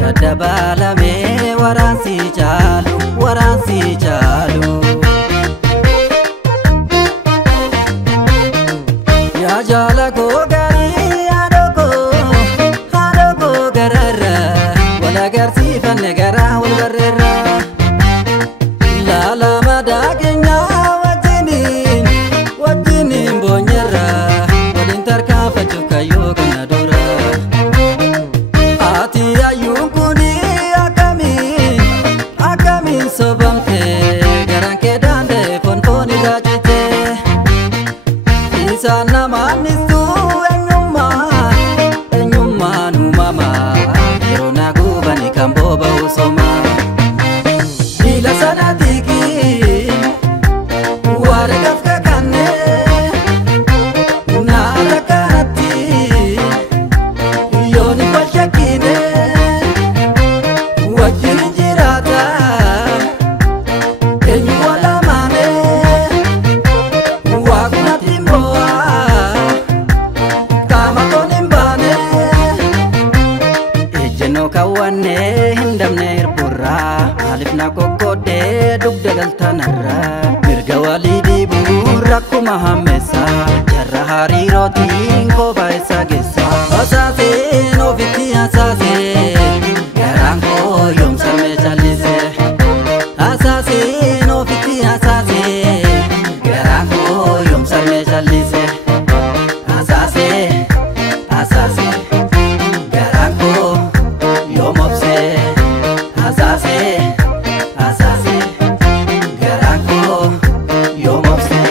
Daddabalame waraansi caalu yaa jaala koo gaarii haadha koo gararra wal agarsiifanne garaa wal barreerra laalama daageenyaa wajjiniin boonyarra waliin tarkaanfachuuf kayyoo kana dura ati ayyuun kuni akkamiin sobamte garaan kee danda'e fonfoon irraa cite isaan namaannistu eenyummaan uumamaa yeroo na gubani kan boba'u soma miila sanatiikii waraqaf kakanne naara kanatti yooni wal shakkine wajjin jiraata eenyu wal amaane waaqnatti mbo'a qaama koon hin baane ejjennoo kaawwanne hin dabne irburraa maaliif na kokkodhee dugda galtanarraa mirga walii dhiibuu rakkuma hammeessa jarra hariirootiin kophaa isa geessa asaaseen ofitti asaaseen garaan koo yoomsamee callise asaaseen ofitti asaaseen garaan koo yoomsamee callise asaaseen garaan koo yoom obsee asaaseen garaan koo yoom obsee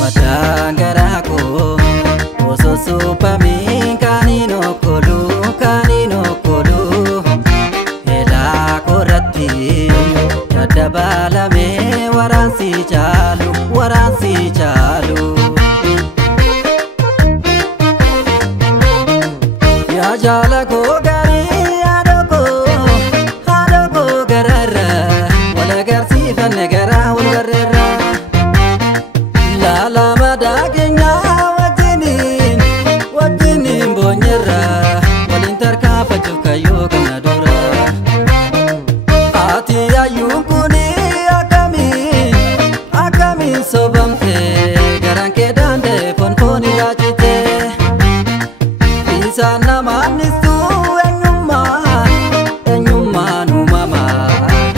mataan garaa koo osoo suphamiin kaaniin okkolu elaa korratti daddabalame waraansi caalu yaa jaala koo gaarii haadha koo gararra wal agarsiifanne garaa wal barreerra laalama daageenyaa wajjiniin boonyarra waliin tarkaanfachuuf kayyoo kana dura ati ayyuun kuni akkamiin sobamte garaan kee danda'e fonfoon irraa cite isaan namaannistu eenyummaan uumamaa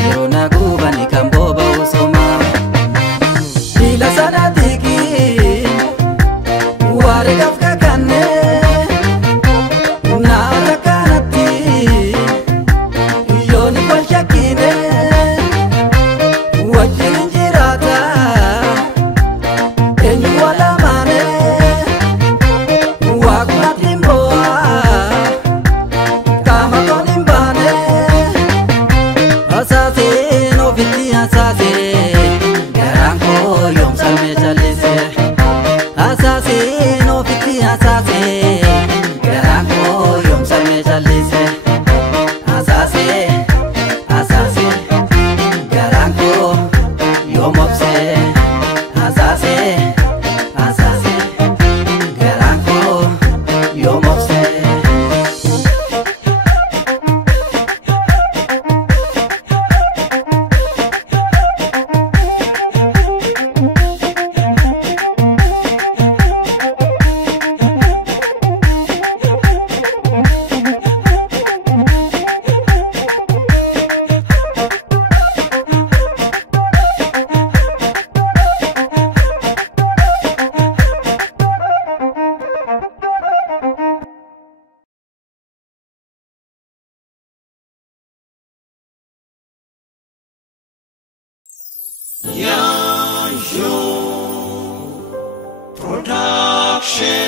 yeroo na gubani kan boba'u soma miila sanatiikii waraqaf kakanne naara kanatti yooni wal shakkine wajjin jiraata eenyu wal amaane waaqnatti mbo'a qaama koon hin baane asaaseen ofitti asaaseen garaan koo yoomsamee callise asaaseen ofitti asaaseen garaan koo yoomsamee callise asaaseen garaan koo yoom obsee asaaseen garaan koo yoom obsee Yanjo Production.